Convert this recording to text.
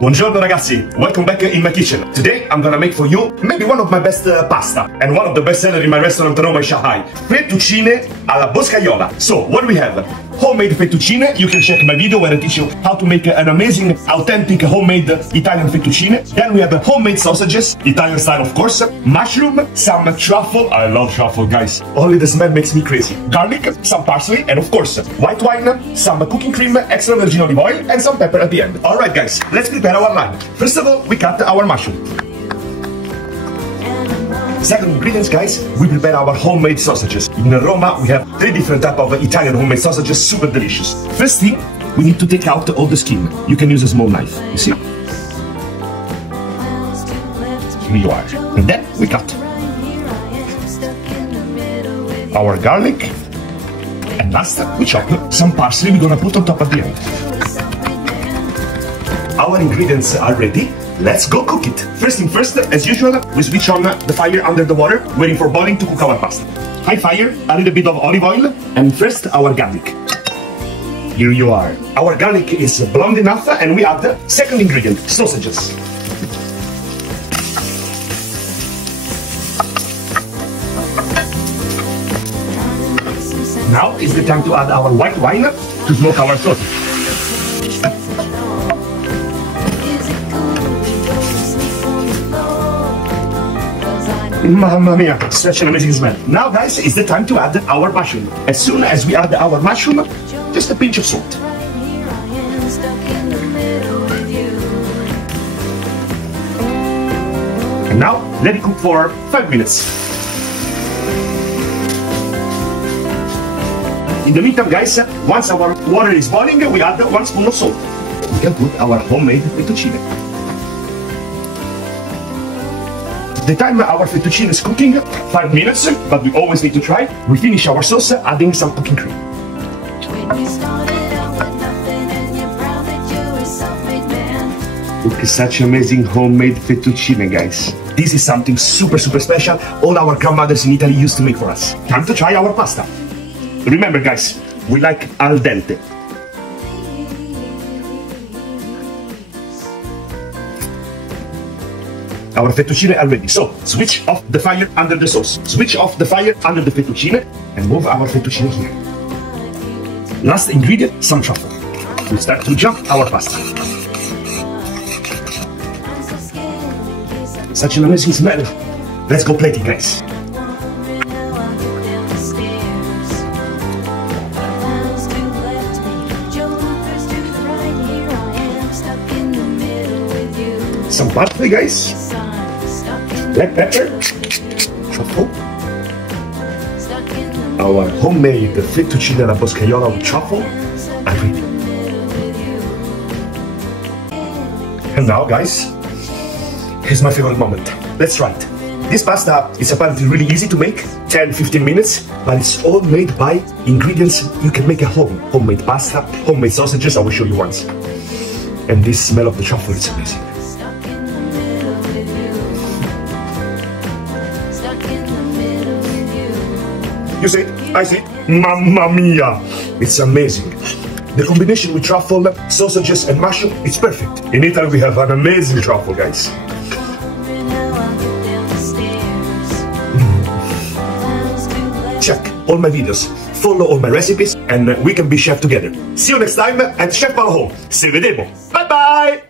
Buongiorno ragazzi, welcome back in my kitchen. Today I'm gonna make for you maybe one of my best pasta and one of the best sellers in my restaurant Roma in Shanghai. Fettuccine alla boscaiola. So what do we have? Homemade fettuccine. You can check my video where I teach you how to make an amazing, authentic, homemade Italian fettuccine. Then we have homemade sausages, Italian style of course, mushroom, some truffle. I love truffle guys. Only the smell makes me crazy. Garlic, some parsley, and of course white wine, some cooking cream, extra virgin olive oil, and some pepper at the end. Alright guys, let's prepare our line. First of all, we cut our mushroom. Second ingredients, guys, we prepare our homemade sausages. In Roma, we have 3 different types of Italian homemade sausages, super delicious. First thing, we need to take out all the skin. You can use a small knife, you see? Here you are. And then we cut our garlic. And last, we chop some parsley we're gonna put on top at the end. Our ingredients are ready. Let's go cook it. First thing first, as usual, we switch on the fire under the water, waiting for boiling to cook our pasta. High fire, a little bit of olive oil, and first our garlic. Here you are. Our garlic is blonde enough, and we add the second ingredient, sausages. Now is the time to add our white wine to smoke our sausage. Mamma mia, such an amazing smell. Now guys, it's the time to add our mushroom. As soon as we add our mushroom, just a pinch of salt. And now, let it cook for 5 minutes. In the meantime guys, once our water is boiling, we add 1 spoon of salt. We can put our homemade fettuccine. The time our fettuccine is cooking, 5 minutes, but we always need to try. We finish our sauce adding some cooking cream. Look at such amazing homemade fettuccine, guys. This is something super special. All our grandmothers in Italy used to make for us. Time to try our pasta. Remember guys, we like al dente. Our fettuccine are ready. So, switch off the fire under the sauce. Switch off the fire under the fettuccine and move our fettuccine here. Last ingredient, some truffle. We start to jump our pasta. Such an amazing smell. Let's go plate it, guys. Some parsley, guys. Black pepper, truffle, our homemade fettuccine alla boscaiola with truffle, and ready. And now, guys, here's my favorite moment. Let's try it. This pasta is apparently really easy to make, 10-15 minutes, but it's all made by ingredients you can make at home. Homemade pasta, homemade sausages, I will show you once. And this smell of the truffle is amazing. You see it? I see it. Mamma mia! It's amazing. The combination with truffle, sausages and mushroom, it's perfect. In Italy we have an amazing truffle, guys. Check all my videos, follow all my recipes, and we can be chef together. See you next time, and Chef Paolo home. Se vedemo. Bye bye!